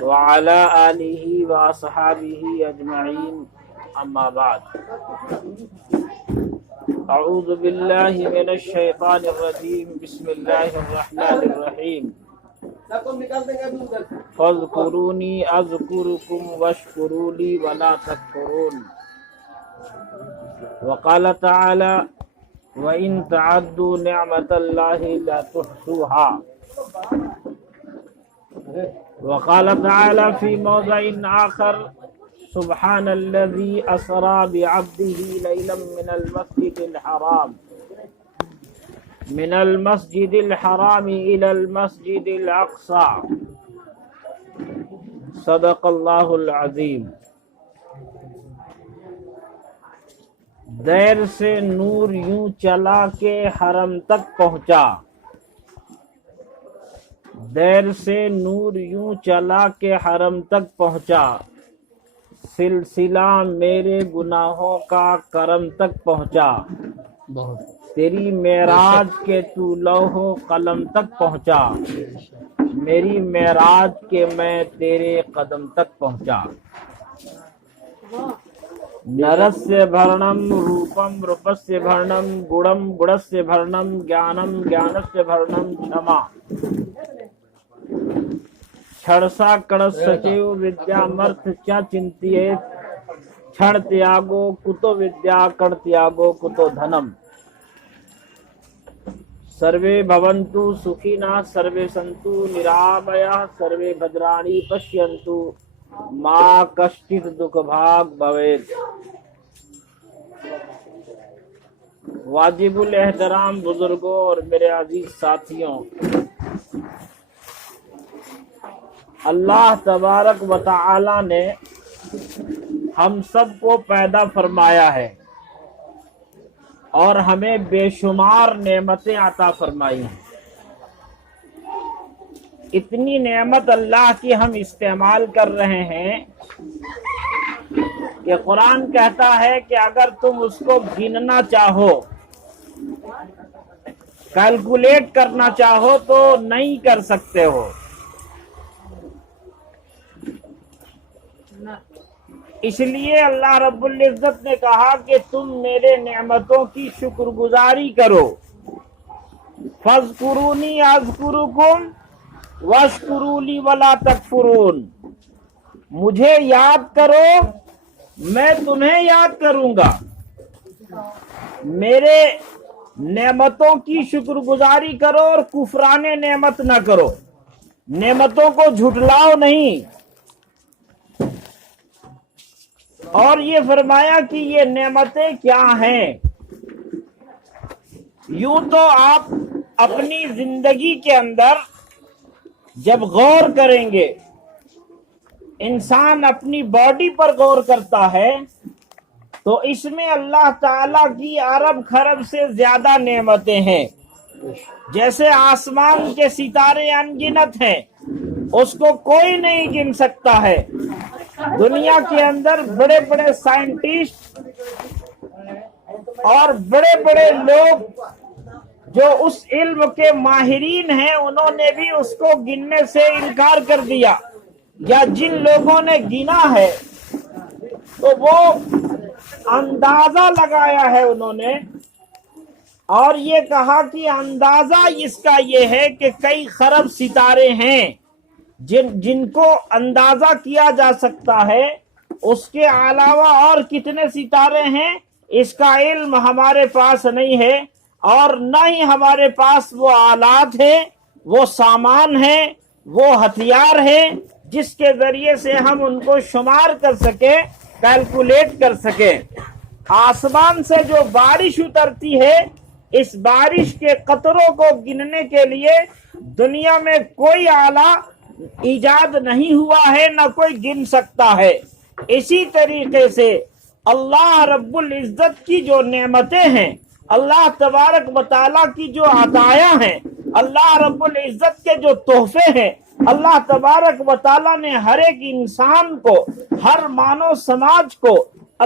وعلى آله وأصحابه أجمعين أما بعد أعوذ بالله من الشيطان الرجيم بسم الله الرحمن الرحيم فاذكروني أذكركم واشكروا لي ولا تكفرون وقال تعالى وإن تعدوا نعمة الله لا تحصوها وقال تعالى في موضع آخر سبحان الذي أسرى بعبده ليلا من المسجد الحرام إلى المسجد الأقصى صدق الله العظيم۔ دیر سے نور یوں چلا کہ حرم تک پہنچا، دیر سے نور یوں چلا کہ حرم تک پہنچا، سلسلہ میرے گناہوں کا کرم تک پہنچا، تیری معراج کے تو لوح و قلم تک پہنچا، میری معراج کے میں تیرے قدم تک پہنچا۔ نرسیہ بھرنم روپم روپسیہ بھرنم گڑم گڑسیہ بھرنم گیانم گیانسیہ بھرنم چھما چھڑسا کڑس سچیو ودیا مرتھ چا چنتیے چھڑ تیاگو کتو ودیا کڑ تیاگو کتو دھنم۔ سروے بھونتو سکھینا سروے سنتو نرامیا سروے بھدرانی پشینتو ما کشچت دکھ بھاگ بھویت۔ واجب الاحترام بزرگوں اور میرے عزیز ساتھیوں، اللہ تبارک و تعالی نے ہم سب کو پیدا فرمایا ہے اور ہمیں بے شمار نعمتیں عطا فرمائی ہیں۔ اتنی نعمت اللہ کی ہم استعمال کر رہے ہیں کہ قرآن کہتا ہے کہ اگر تم اس کو گننا چاہو، کیلکولیٹ کرنا چاہو تو نہیں کر سکتے ہو۔ اس لیے اللہ رب العزت نے کہا کہ تم میرے نعمتوں کی شکر گزاری کرو۔ فاذکرونی اذکرکم واشکروا لی ولا تکفرون، مجھے یاد کرو میں تمہیں یاد کروں گا، میرے نعمتوں کی شکر گزاری کرو اور کفران نعمت نہ کرو، نعمتوں کو جھٹلاؤ نہیں۔ اور یہ فرمایا کہ یہ نعمتیں کیا ہیں۔ یوں تو آپ اپنی زندگی کے اندر جب غور کریں گے، انسان اپنی باڈی پر غور کرتا ہے تو اس میں اللہ تعالیٰ کی ارب خرب سے زیادہ نعمتیں ہیں۔ جیسے آسمان کے ستارے انگنت ہیں، اس کو کوئی نہیں گن سکتا ہے۔ دنیا کے اندر بڑے بڑے سائنٹسٹ اور بڑے بڑے لوگ جو اس علم کے ماہرین ہیں، انہوں نے بھی اس کو گننے سے انکار کر دیا، یا جن لوگوں نے گنا ہے تو وہ اندازہ لگایا ہے انہوں نے، اور یہ کہا کہ اندازہ اس کا یہ ہے کہ کئی خرب ستارے ہیں جن کو اندازہ کیا جا سکتا ہے۔ اس کے علاوہ اور کتنے ستارے ہیں اس کا علم ہمارے پاس نہیں ہے، اور نہ ہی ہمارے پاس وہ آلات ہیں، وہ سامان ہیں، وہ ہتھیار ہیں جس کے ذریعے سے ہم ان کو شمار کر سکیں، کیلکولیٹ کر سکیں۔ آسمان سے جو بارش اترتی ہے، اس بارش کے قطروں کو گننے کے لیے دنیا میں کوئی آلہ ایجاد نہیں ہوا ہے، نہ کوئی گن سکتا ہے۔ اسی طریقے سے اللہ رب العزت کی جو نعمتیں ہیں، اللہ تبارک و تعالیٰ کی جو عطایا ہیں، اللہ رب العزت کے جو تحفے ہیں، اللہ تبارک و تعالیٰ نے ہر ایک انسان کو، ہر مانو سماج کو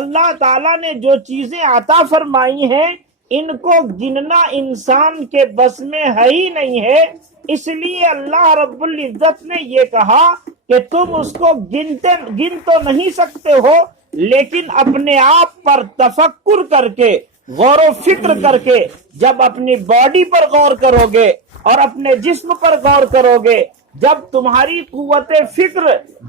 اللہ تعالیٰ نے جو چیزیں عطا فرمائی ہیں، ان کو گننا انسان کے بس میں ہے ہی نہیں ہے۔ اس لیے اللہ رب العزت نے یہ کہا کہ تم اس کو گن تو نہیں سکتے ہو، لیکن اپنے آپ پر تفکر کر کے، غور و فکر کر کے جب اپنی باڈی پر غور کرو گے اور اپنے جسم پر غور کرو گے، جب تمہاری قوت فکر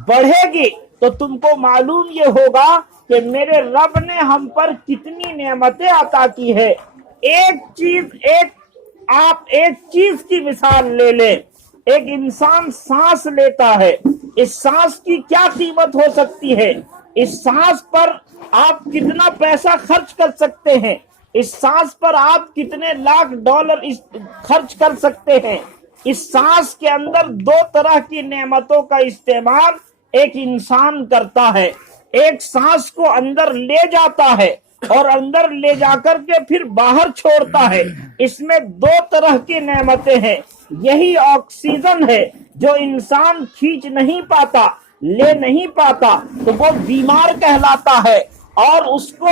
بڑھے گی تو تم کو معلوم یہ ہوگا کہ میرے رب نے ہم پر کتنی نعمتیں عطا کی ہے۔ آپ ایک چیز کی مثال لے لیں، ایک انسان سانس لیتا ہے، اس سانس کی کیا قیمت ہو سکتی ہے؟ اس سانس پر آپ کتنا پیسہ خرچ کر سکتے ہیں؟ اس سانس پر آپ کتنے لاکھ ڈالر خرچ کر سکتے ہیں؟ اس سانس کے اندر دو طرح کی نعمتوں کا استعمال ایک انسان کرتا ہے۔ ایک سانس کو اندر لے جاتا ہے اور اندر لے جا کر کے پھر باہر چھوڑتا ہے۔ اس میں دو طرح کی نعمتیں ہیں۔ یہی آکسیجن ہے جو انسان کھینچ نہیں پاتا، لے نہیں پاتا، تو وہ بیمار کہلاتا ہے۔ اور اس کو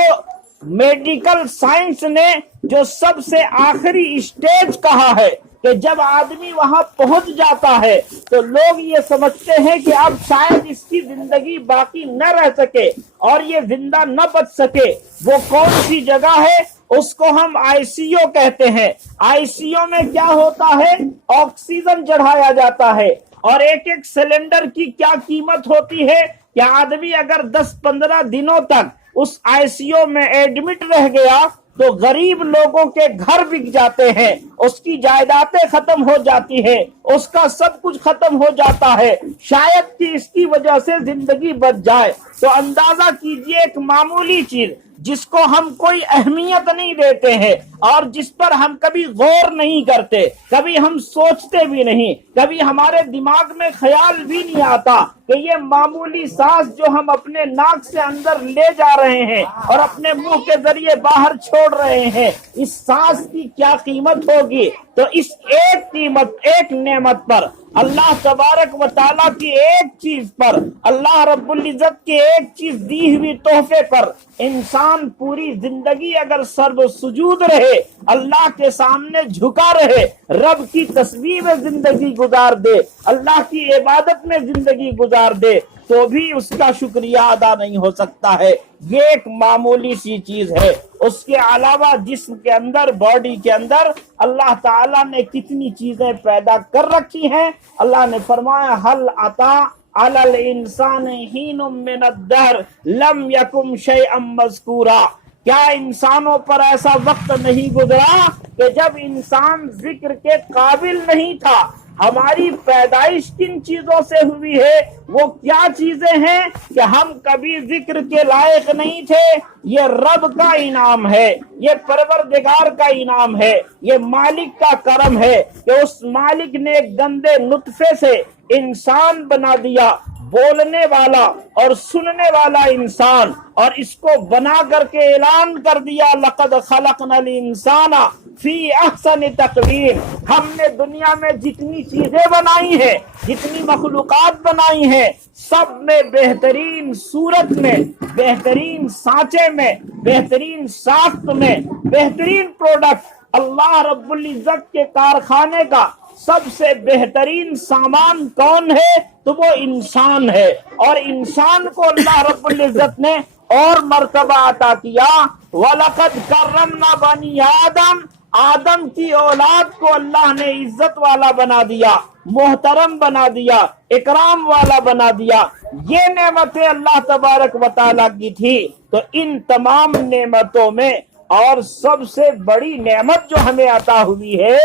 میڈیکل سائنس نے جو سب سے آخری اسٹیج کہا ہے کہ جب آدمی وہاں پہنچ جاتا ہے تو لوگ یہ سمجھتے ہیں کہ اب شاید اس کی زندگی باقی نہ رہ سکے اور یہ زندہ نہ بچ سکے۔ وہ کون سی جگہ ہے؟ اس کو ہم آئی سی یو کہتے ہیں۔ آئی سی یو میں کیا ہوتا ہے؟ آکسیجن چڑھایا جاتا ہے، اور ایک ایک سلنڈر کی کیا قیمت ہوتی ہے کہ آدمی اگر 10-15 دنوں تک اس آئی سی یو میں ایڈمٹ رہ گیا تو غریب لوگوں کے گھر بک جاتے ہیں، اس کی جائیدادیں ختم ہو جاتی ہے، اس کا سب کچھ ختم ہو جاتا ہے، شاید کہ اس کی وجہ سے زندگی بچ جائے۔ تو اندازہ کیجئے ایک معمولی چیز جس کو ہم کوئی اہمیت نہیں دیتے ہیں اور جس پر ہم کبھی غور نہیں کرتے، کبھی ہم سوچتے بھی نہیں، کبھی ہمارے دماغ میں خیال بھی نہیں آتا کہ یہ معمولی سانس جو ہم اپنے ناک سے اندر لے جا رہے ہیں اور اپنے منہ کے ذریعے باہر چھوڑ رہے ہیں، اس سانس کی کیا قیمت ہوگی؟ تو اس ایک نعمت پر، اللہ تبارک و تعالیٰ کی ایک چیز پر، اللہ رب العزت کی ایک چیز دی ہوئی تحفے پر انسان پوری زندگی اگر سرو سجود رہے، اللہ کے سامنے جھکا رہے، رب کی تسبیح میں زندگی گزار دے، اللہ کی عبادت میں زندگی گزار دے، تو بھی اس کا شکریہ ادا نہیں ہو سکتا ہے۔ یہ ایک معمولی سی چیز ہے۔ اس کے علاوہ جسم کے اندر، باڈی کے اندر اللہ تعالیٰ نے کتنی چیزیں پیدا کر رکھی ہیں۔ اللہ نے فرمایا حل عطا علی الانسان حین من الدہر لم یکن شیئا مذکورا، کیا انسانوں پر ایسا وقت نہیں گزرا کہ جب انسان ذکر کے قابل نہیں تھا؟ ہماری پیدائش کن چیزوں سے ہوئی ہے؟ وہ کیا چیزیں ہیں کہ ہم کبھی ذکر کے لائق نہیں تھے؟ یہ رب کا انعام ہے، یہ پروردگار کا انعام ہے، یہ مالک کا کرم ہے کہ اس مالک نے ایک گندے نطفے سے انسان بنا دیا، بولنے والا اور سننے والا انسان، اور اس کو بنا کر کے اعلان کر دیا لقد خلقنا الانسان فی احسن تقویم۔ ہم نے دنیا میں جتنی چیزیں بنائی ہیں، جتنی مخلوقات بنائی ہیں، سب میں بہترین صورت میں، بہترین سانچے میں، بہترین ساخت میں، بہترین پروڈکٹ، اللہ رب العزت کے کارخانے کا سب سے بہترین سامان کون ہے؟ تو وہ انسان ہے۔ اور انسان کو اللہ رب العزت نے اور مرتبہ عطا کیا، وَلَقَدْ كَرَّمْنَا بَنِي آدم، آدم کی اولاد کو اللہ نے عزت والا بنا دیا، محترم بنا دیا، اکرام والا بنا دیا۔ یہ نعمتیں اللہ تبارک و تعالیٰ کی تھی۔ تو ان تمام نعمتوں میں اور سب سے بڑی نعمت جو ہمیں عطا ہوئی ہے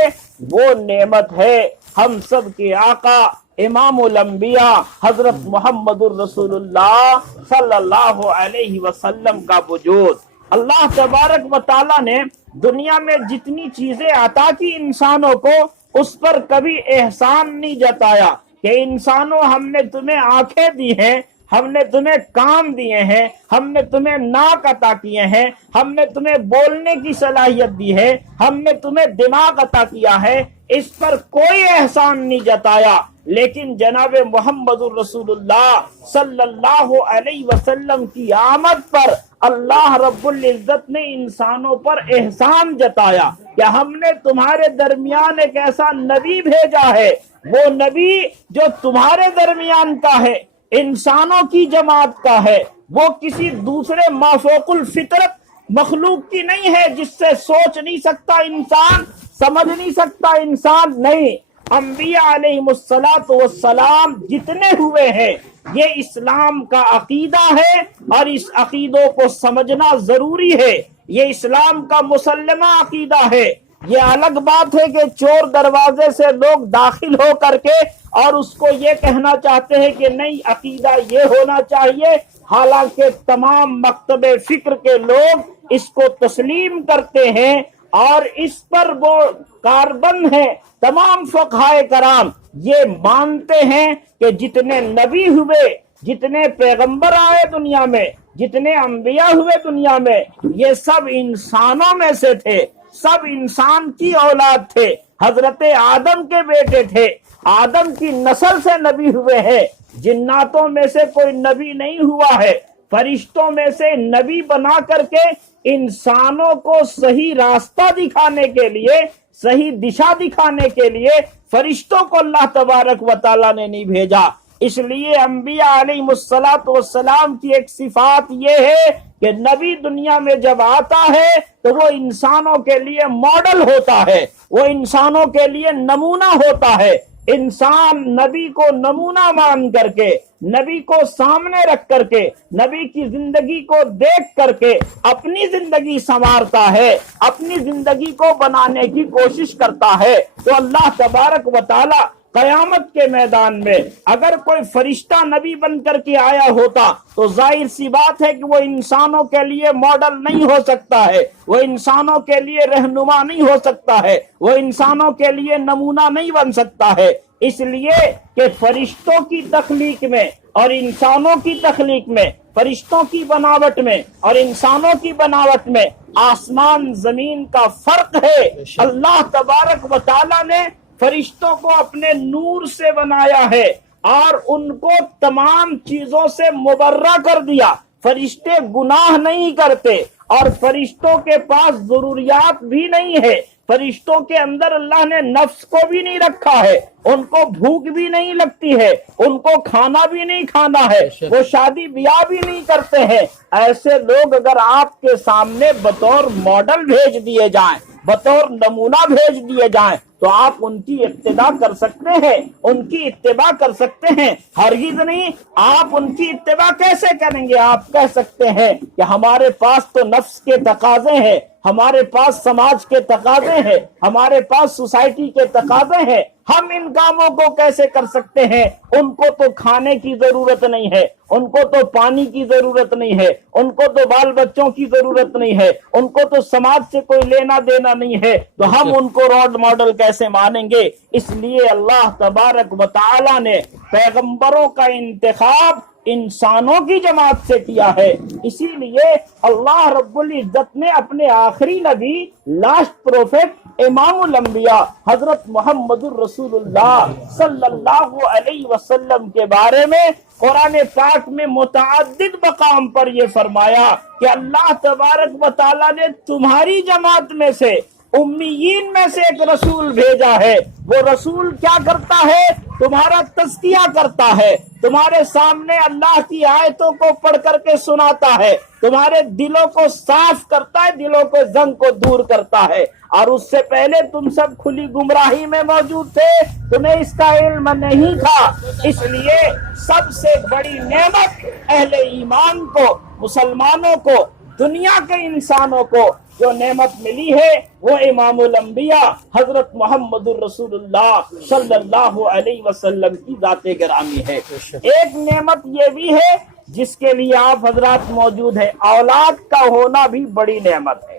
وہ نعمت ہے ہم سب کے آقا امام الانبیاء حضرت محمد الرسول اللہ صلی اللہ علیہ وسلم کا وجود۔ اللہ تبارک و تعالیٰ نے دنیا میں جتنی چیزیں عطا کی انسانوں کو، اس پر کبھی احسان نہیں جتایا کہ انسانوں ہم نے تمہیں آنکھیں دی ہیں، ہم نے تمہیں کان دیے ہیں، ہم نے تمہیں ناک عطا کیے ہیں، ہم نے تمہیں بولنے کی صلاحیت دی ہے، ہم نے تمہیں دماغ عطا کیا ہے، اس پر کوئی احسان نہیں جتایا۔ لیکن جناب محمد الرسول اللہ صلی اللہ علیہ وسلم کی آمد پر اللہ رب العزت نے انسانوں پر احسان جتایا کہ ہم نے تمہارے درمیان ایک ایسا نبی بھیجا ہے وہ نبی جو تمہارے درمیان کا ہے، انسانوں کی جماعت کا ہے، وہ کسی دوسرے مافوق الفطرت مخلوق کی نہیں ہے جس سے سوچ نہیں سکتا انسان، سمجھ نہیں سکتا انسان، نہیں۔ انبیاء علیہم السلام جتنے ہوئے ہیں یہ اسلام کا عقیدہ ہے، اور اس عقیدوں کو سمجھنا ضروری ہے، یہ اسلام کا مسلمہ عقیدہ ہے۔ یہ الگ بات ہے کہ چور دروازے سے لوگ داخل ہو کر کے اور اس کو یہ کہنا چاہتے ہیں کہ نہیں عقیدہ یہ ہونا چاہیے، حالانکہ تمام مکتب فکر کے لوگ اس کو تسلیم کرتے ہیں اور اس پر وہ کاربند ہیں۔ تمام فقہائے کرام یہ مانتے ہیں کہ جتنے نبی ہوئے، جتنے پیغمبر آئے دنیا میں، جتنے انبیاء ہوئے دنیا میں، یہ سب انسانوں میں سے تھے، سب انسان کی اولاد تھے، حضرت آدم کے بیٹے تھے، آدم کی نسل سے نبی ہوئے ہیں۔ جناتوں میں سے کوئی نبی نہیں ہوا ہے، فرشتوں میں سے نبی بنا کر کے انسانوں کو صحیح راستہ دکھانے کے لیے، صحیح دشا دکھانے کے لیے فرشتوں کو اللہ تبارک و تعالیٰ نے نہیں بھیجا۔ اس لیے انبیاء علیہم السلام کی ایک صفات یہ ہے کہ نبی دنیا میں جب آتا ہے تو وہ انسانوں کے لیے ماڈل ہوتا ہے، وہ انسانوں کے لیے نمونہ ہوتا ہے۔ انسان نبی کو نمونہ مان کر کے، نبی کو سامنے رکھ کر کے، نبی کی زندگی کو دیکھ کر کے اپنی زندگی سنوارتا ہے، اپنی زندگی کو بنانے کی کوشش کرتا ہے۔ تو اللہ تبارک و تعالی قیامت کے میدان میں اگر کوئی فرشتہ نبی بن کر کے آیا ہوتا تو ظاہر سی بات ہے کہ وہ انسانوں کے لیے ماڈل نہیں ہو سکتا ہے، وہ انسانوں کے لیے رہنما نہیں ہو سکتا ہے، وہ انسانوں کے لیے نمونہ نہیں بن سکتا ہے۔ اس لیے کہ فرشتوں کی تخلیق میں اور انسانوں کی تخلیق میں، فرشتوں کی بناوٹ میں اور انسانوں کی بناوٹ میں آسمان زمین کا فرق ہے۔ اللہ تبارک و تعالی نے فرشتوں کو اپنے نور سے بنایا ہے اور ان کو تمام چیزوں سے مبرہ کر دیا۔ فرشتے گناہ نہیں کرتے اور فرشتوں کے پاس ضروریات بھی نہیں ہے، فرشتوں کے اندر اللہ نے نفس کو بھی نہیں رکھا ہے، ان کو بھوک بھی نہیں لگتی ہے، ان کو کھانا بھی نہیں کھانا ہے، وہ شادی بیاہ بھی نہیں کرتے ہیں۔ ایسے لوگ اگر آپ کے سامنے بطور ماڈل بھیج دیے جائیں، بطور نمونہ بھیج دیے جائیں تو آپ ان کی اقتداء کر سکتے ہیں، ان کی اتباع کر سکتے ہیں؟ ہرگز نہیں۔ آپ ان کی اتباع کیسے کریں گے؟ آپ کہہ سکتے ہیں کہ ہمارے پاس تو نفس کے تقاضے ہیں، ہمارے پاس سماج کے تقاضے ہیں، ہمارے پاس سوسائٹی کے تقاضے ہیں، ہم ان کاموں کو کیسے کر سکتے ہیں؟ ان کو تو کھانے کی ضرورت نہیں ہے، ان کو تو پانی کی ضرورت نہیں ہے، ان کو تو بال بچوں کی ضرورت نہیں ہے، ان کو تو سماج سے کوئی لینا دینا نہیں ہے، تو ہم ان کو رول ماڈل کیسے مانیں گے؟ اس لیے اللہ تبارک و تعالی نے پیغمبروں کا انتخاب انسانوں کی جماعت سے کیا ہے۔ اسی لیے اللہ رب العزت نے اپنے آخری نبی، لاسٹ پروفیٹ، امام الانبیاء حضرت محمد الرسول اللہ صلی اللہ علیہ وسلم کے بارے میں قرآن پاک میں متعدد مقام پر یہ فرمایا کہ اللہ تبارک و تعالیٰ نے تمہاری جماعت میں سے، امیین میں سے ایک رسول بھیجا ہے۔ وہ رسول کیا کرتا ہے؟ تمہارا تزکیہ کرتا ہے، تمہارے سامنے اللہ کی آیتوں کو پڑھ کر کے سناتا ہے، تمہارے دلوں کو صاف کرتا ہے، دلوں کو زنگ کو دور کرتا ہے۔ اور اس سے پہلے تم سب کھلی گمراہی میں موجود تھے، تمہیں اس کا علم نہیں تھا۔ اس لیے سب سے بڑی نعمت اہل ایمان کو، مسلمانوں کو، دنیا کے انسانوں کو جو نعمت ملی ہے وہ امام الانبیاء حضرت محمد الرسول اللہ صلی اللہ علیہ وسلم کی ذات گرامی ہے۔ ایک نعمت یہ بھی ہے جس کے لیے آپ حضرات موجود ہیں، اولاد کا ہونا بھی بڑی نعمت ہے۔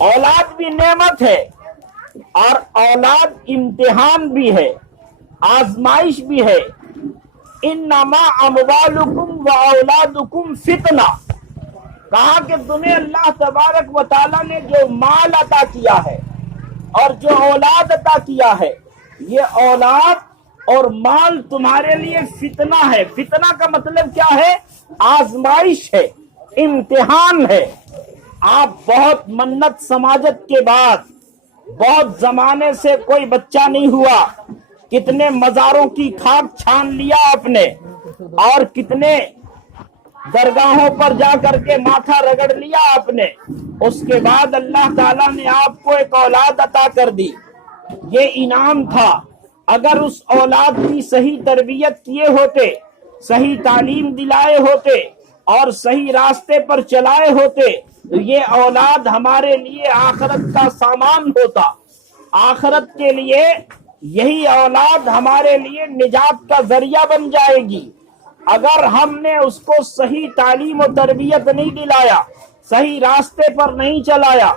اولاد بھی نعمت ہے اور اولاد امتحان بھی ہے، آزمائش بھی ہے۔ انما اموالکم و اولادکم فتنہ، کہا کہ تمہیں اللہ تبارک و تعالیٰ نے جو مال عطا کیا ہے اور جو اولاد عطا کیا ہے، یہ اولاد اور مال تمہارے لیے فتنہ ہے۔ فتنہ کا مطلب کیا ہے؟ آزمائش ہے، امتحان ہے۔ آپ بہت منت سماجت کے بعد، بہت زمانے سے کوئی بچہ نہیں ہوا، کتنے مزاروں کی خاک چھان لیا آپ نے، اور کتنے درگاہوں پر جا کر کے ماتھا رگڑ لیا آپ نے، اس کے بعد اللہ تعالیٰ نے آپ کو ایک اولاد عطا کر دی۔ یہ انعام تھا۔ اگر اس اولاد کی صحیح تربیت کیے ہوتے، صحیح تعلیم دلائے ہوتے اور صحیح راستے پر چلائے ہوتے تو یہ اولاد ہمارے لیے آخرت کا سامان ہوتا۔ آخرت کے لیے یہی اولاد ہمارے لیے نجات کا ذریعہ بن جائے گی۔ اگر ہم نے اس کو صحیح تعلیم و تربیت نہیں دلایا، صحیح راستے پر نہیں چلایا،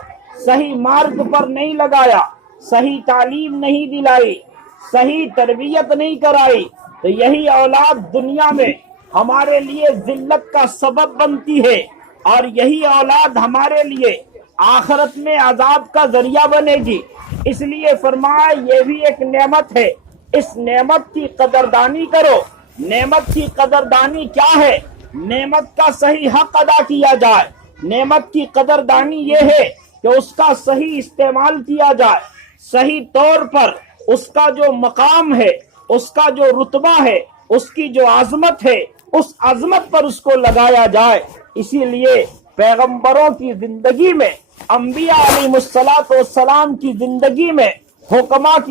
صحیح مارگ پر نہیں لگایا، صحیح تعلیم نہیں دلائی، صحیح تربیت نہیں کرائی، تو یہی اولاد دنیا میں ہمارے لیے ذلت کا سبب بنتی ہے، اور یہی اولاد ہمارے لیے آخرت میں عذاب کا ذریعہ بنے گی۔ اس لیے فرمایا یہ بھی ایک نعمت ہے، اس نعمت کی قدردانی کرو۔ نعمت کی قدردانی کیا ہے؟ نعمت کا صحیح حق ادا کیا جائے۔ نعمت کی قدردانی یہ ہے کہ اس کا صحیح استعمال کیا جائے، صحیح طور پر اس کا جو مقام ہے، اس کا جو رتبہ ہے، اس کی جو عظمت ہے، اس عظمت پر اس کو لگایا جائے۔ اسی لیے پیغمبروں کی زندگی میں، انبیاء علیہ الصلوۃ والسلام کی زندگی میں، حکما کی